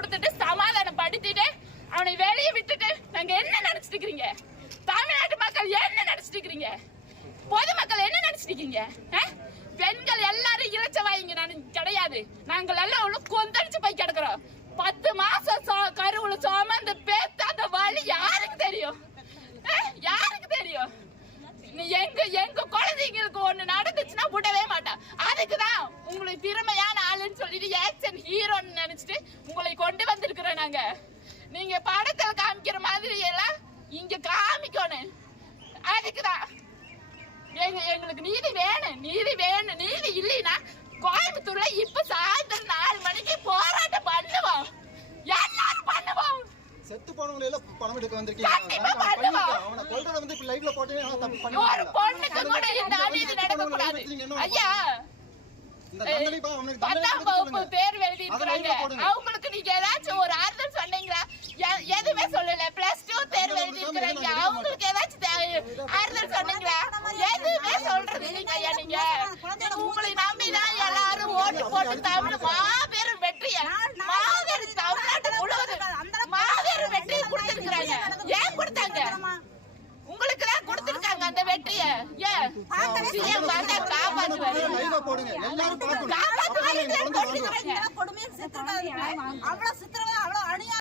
கொடுத்துட்டு சமாதானம் படுத்திட்டு அவனை வெளியே விட்டுட்டு நாங்க என்ன நினைச்சிட்டு இருக்கீங்க? தமிழ்நாட்டு மக்கள் என்ன நினைச்சிட்டு இருக்கீங்க? பொதுமக்கள் என்ன நினைச்சிட்டு இருக்கீங்க? பெண்கள் எல்லாரும் இளைச்சவாயிங்க கிடையாது. நாங்கள் எல்லாம் ஒண்ணு கொந்தளிச்சு போய் கிடக்குறோம். 10 மாசம் கருவுல சுமந்து பேத்த அந்த வலி யாருக்கு தெரியும்? யாருக்கு தெரியும்? எங்க குழந்தைங்களுக்கு ஒண்ணு நடந்துச்சுன்னா விடவே மாட்டேன். அதுக்குதான் உங்களுக்கு திறமையான ஆளுன்னு சொல்லிட்டு ஆக்சன் ஹீரோன்னு நினைச்சிட்டு உங்களை கொண்டு வந்திருக்கிறோம். நாங்க நீங்க படத்துல காமிக்கிற மாதிரி எல்லாம் இங்க காமிக்கணும். அதுக்குதான் எங்களுக்கு நீதி வேணும். நீதி இல்லைன்னா கோயம்புத்தூர்ல இப்ப சாயந்தரம் 4 மணிக்கு போராட்டம் பண்ணுவோம். எல்லாரும் பண்ணுவோம். செத்து போனவங்க எல்லாம் பணம் எடுக்க வந்திருக்கீங்க. அவனை கொல்றத வந்து இப்ப லைவ்ல போட்டே தப்பு பண்ணி ஒரு பொண்ணுக்கு கூட இந்த அநீதி நடக்க கூடாது. ஐயா இந்த தண்டனை பா அவனுக்கு 10ஆம் வகுப்பு தேர்வு எழுதி இருக்காங்க. அவங்களுக்கு நீங்க ஏதாச்சும் ஒரு ஆறுதல் சொன்னீங்களா? எதுவுமே சொல்லல. +2 தேர்வு எழுதி இருக்காங்க. அவங்களுக்கு ஏதாச்சும் ஆறுதல் சொன்னீங்களா? எதுவுமே சொல்றது இல்லைங்க. ஐயா நீங்க உங்களை நம்பிதான் எல்லாரும் ஓட்டு போட்டு தமிழ் மாபெரும் வெற்றியை மாபெரும் தமிழ்நாட்டு முழுவதும் மாபெரும் வெற்றியை கொடுத்திருக்கிறாங்க. ஏன் கொடுத்தாங்க? உங்களுக்கு தான் கொடுத்திருக்காங்க அந்த வெற்றியை. ஏன் காப்பாற்றுவாங்க? எல்லாரும் பார்க்கணும். காப்பாற்றுவாங்க. கொடுமையை சித்திரவதை அவ்வளவு அநியாயம்.